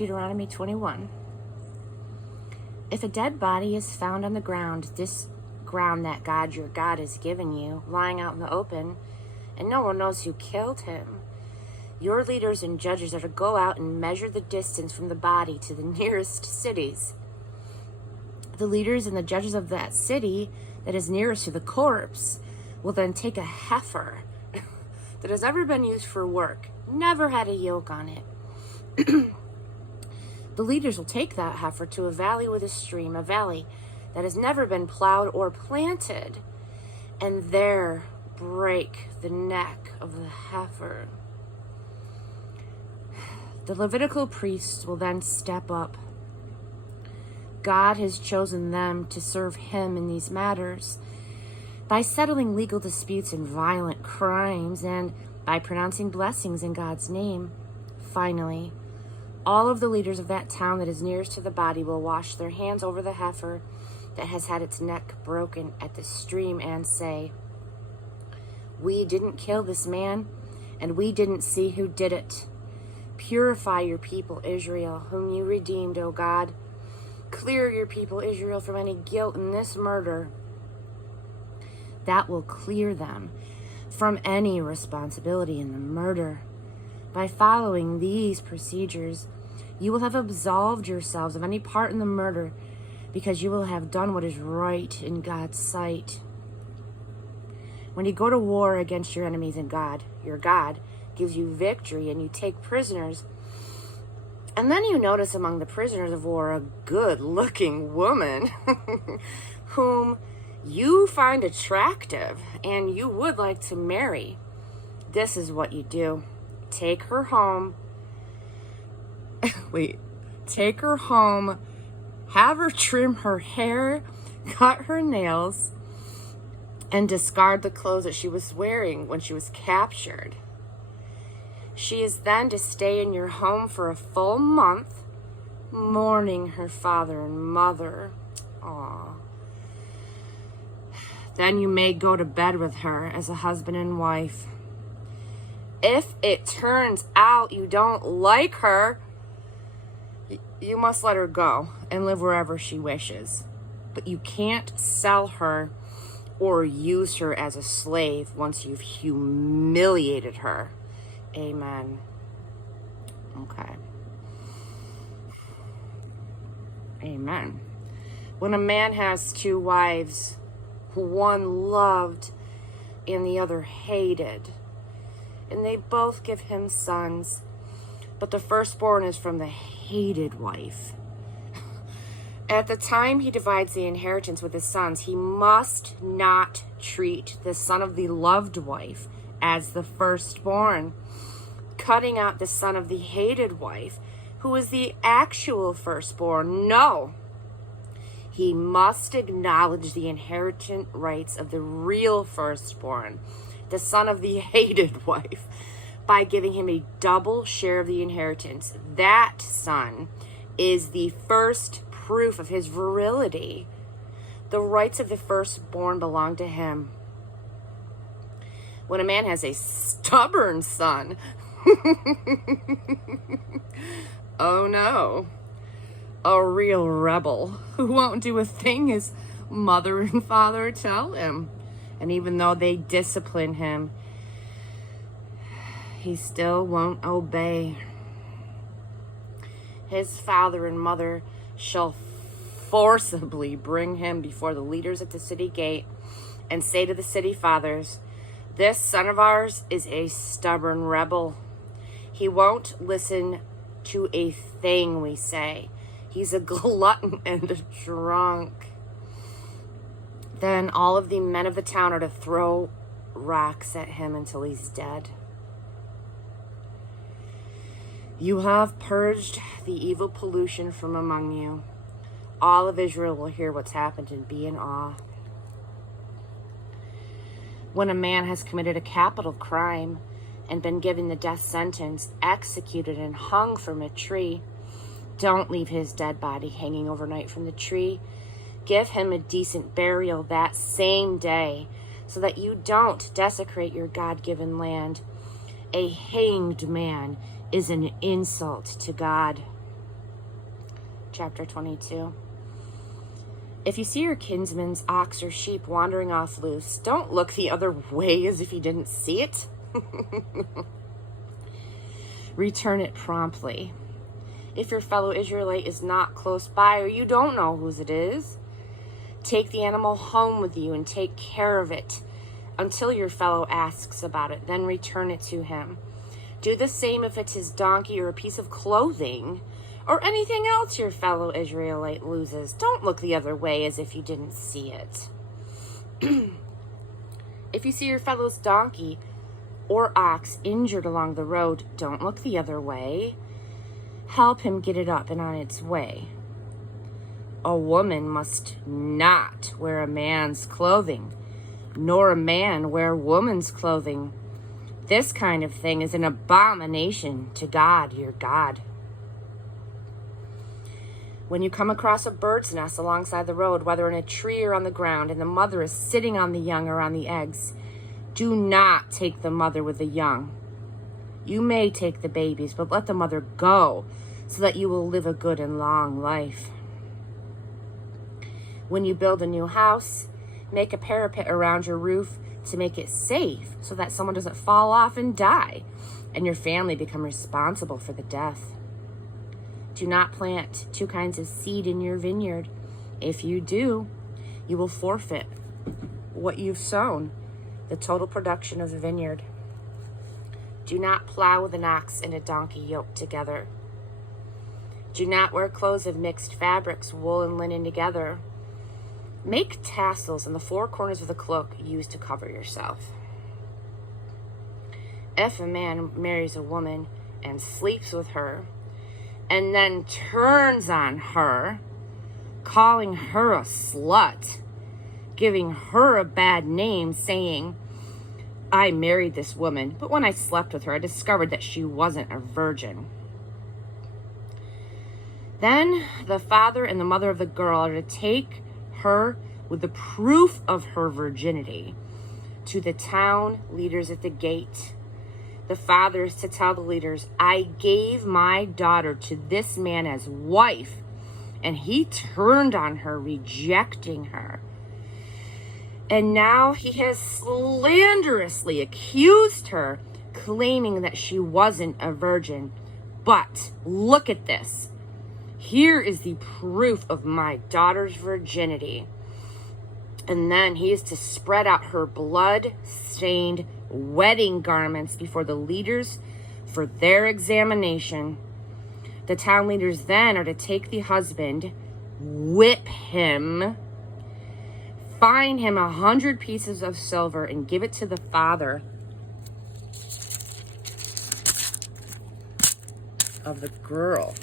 Deuteronomy 21. If a dead body is found on the ground, this ground that God your God has given you, lying out in the open, and no one knows who killed him, your leaders and judges are to go out and measure the distance from the body to the nearest cities. The leaders and the judges of that city that is nearest to the corpse will then take a heifer that has never been used for work, never had a yoke on it. The leaders will take that heifer to a valley with a stream, a valley that has never been plowed or planted, and there break the neck of the heifer. The Levitical priests will then step up. God has chosen them to serve him in these matters by settling legal disputes and violent crimes and by pronouncing blessings in God's name. Finally, all of the leaders of that town that is nearest to the body will wash their hands over the heifer that has had its neck broken at the stream and say, "We didn't kill this man, and we didn't see who did it. Purify your people, Israel, whom you redeemed, O God. Clear your people, Israel, from any guilt in this murder." That will clear them from any responsibility in the murder. By following these procedures, you will have absolved yourselves of any part in the murder, because you will have done what is right in God's sight. When you go to war against your enemies and God, your God, gives you victory and you take prisoners, and then you notice among the prisoners of war a good-looking woman whom you find attractive and you would like to marry, this is what you do. Take her home. Take her home, have her trim her hair, cut her nails, and discard the clothes that she was wearing when she was captured. She is then to stay in your home for a full month, mourning her father and mother. Aww. Then you may go to bed with her as a husband and wife. If it turns out you don't like her, you must let her go and live wherever she wishes. But you can't sell her or use her as a slave once you've humiliated her. Amen. Okay. Amen. When a man has two wives, one loved and the other hated, and they both give him sons, but the firstborn is from the hated wife. At the time he divides the inheritance with his sons, he must not treat the son of the loved wife as the firstborn, cutting out the son of the hated wife, who is the actual firstborn. No, he must acknowledge the inheritance rights of the real firstborn, the son of the hated wife, by giving him a double share of the inheritance. That son is the first proof of his virility. The rights of the firstborn belong to him. When a man has a stubborn son, oh no, a real rebel who won't do a thing his mother and father tell him. And even though they discipline him, he still won't obey. His father and mother shall forcibly bring him before the leaders at the city gate and say to the city fathers, "This son of ours is a stubborn rebel. He won't listen to a thing we say. He's a glutton and a drunk." Then all of the men of the town are to throw rocks at him until he's dead. You have purged the evil pollution from among you. All of Israel will hear what's happened and be in awe. When a man has committed a capital crime and been given the death sentence, executed and hung from a tree, don't leave his dead body hanging overnight from the tree. Give him a decent burial that same day, so that you don't desecrate your God-given land. A hanged man is an insult to God. chapter 22. If you see your kinsman's ox or sheep wandering off loose, don't look the other way as if you didn't see it. Return it promptly. If your fellow Israelite is not close by or you don't know whose it is, take the animal home with you and take care of it until your fellow asks about it. Then return it to him. Do the same if it's his donkey or a piece of clothing or anything else your fellow Israelite loses. Don't look the other way as if you didn't see it. If you see your fellow's donkey or ox injured along the road, don't look the other way. Help him get it up and on its way. A woman must not wear a man's clothing, nor a man wear woman's clothing. This kind of thing is an abomination to God, your God. When you come across a bird's nest alongside the road, whether in a tree or on the ground, and the mother is sitting on the young or on the eggs, do not take the mother with the young. You may take the babies, but let the mother go, so that you will live a good and long life. When you build a new house, make a parapet around your roof to make it safe, so that someone doesn't fall off and die, and your family become responsible for the death. Do not plant two kinds of seed in your vineyard. If you do, you will forfeit what you've sown, the total production of the vineyard. Do not plow with an ox and a donkey yoked together. Do not wear clothes of mixed fabrics, wool and linen together. Make tassels in the four corners of the cloak used to cover yourself. If a man marries a woman and sleeps with her, and then turns on her, calling her a slut, giving her a bad name, saying, I married this woman, but when I slept with her, I discovered that she wasn't a virgin. Then the father and the mother of the girl are to take her with the proof of her virginity to the town leaders at the gate. The father is to tell the leaders, I gave my daughter to this man as wife, and he turned on her, rejecting her. And now he has slanderously accused her, claiming that she wasn't a virgin. But look at this. Here is the proof of my daughter's virginity. And then he is to spread out her blood-stained wedding garments before the leaders for their examination. The town leaders then are to take the husband, whip him, fine him 100 pieces of silver, and give it to the father of the girl.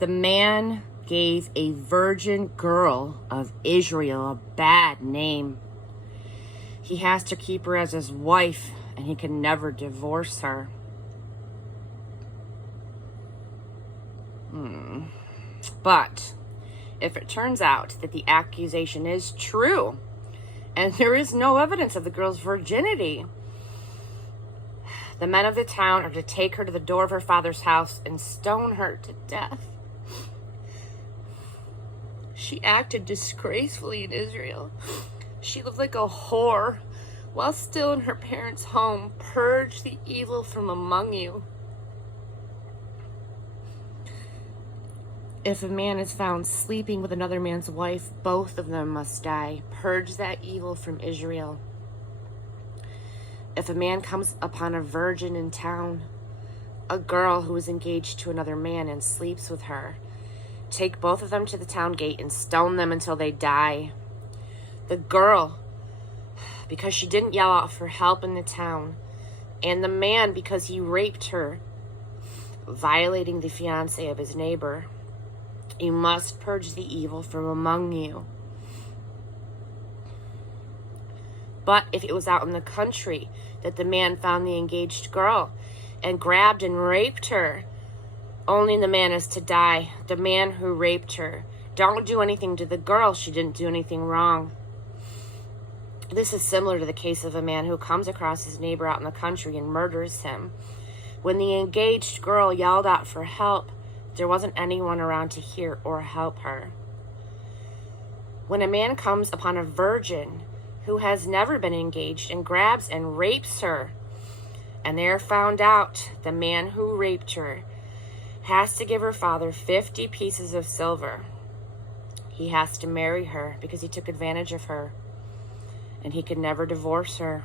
The man gave a virgin girl of Israel a bad name. He has to keep her as his wife, and he can never divorce her. But if it turns out that the accusation is true, and there is no evidence of the girl's virginity, the men of the town are to take her to the door of her father's house and stone her to death. She acted disgracefully in Israel. She lived like a whore while still in her parents' home. Purge the evil from among you. If a man is found sleeping with another man's wife, both of them must die. Purge that evil from Israel. If a man comes upon a virgin in town, a girl who is engaged to another man, and sleeps with her, take both of them to the town gate and stone them until they die. The girl, because she didn't yell out for help in the town, and the man, because he raped her, violating the fiancé of his neighbor. You must purge the evil from among you. But if it was out in the country that the man found the engaged girl and grabbed and raped her, only the man is to die, the man who raped her. Don't do anything to the girl. She didn't do anything wrong. This is similar to the case of a man who comes across his neighbor out in the country and murders him. When the engaged girl yelled out for help, there wasn't anyone around to hear or help her. When a man comes upon a virgin who has never been engaged and grabs and rapes her, and they are found out, the man who raped her has to give her father 50 pieces of silver. He has to marry her because he took advantage of her, and he could never divorce her.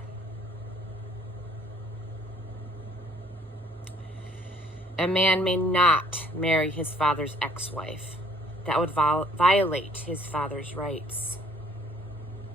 A man may not marry his father's ex-wife. That would violate his father's rights.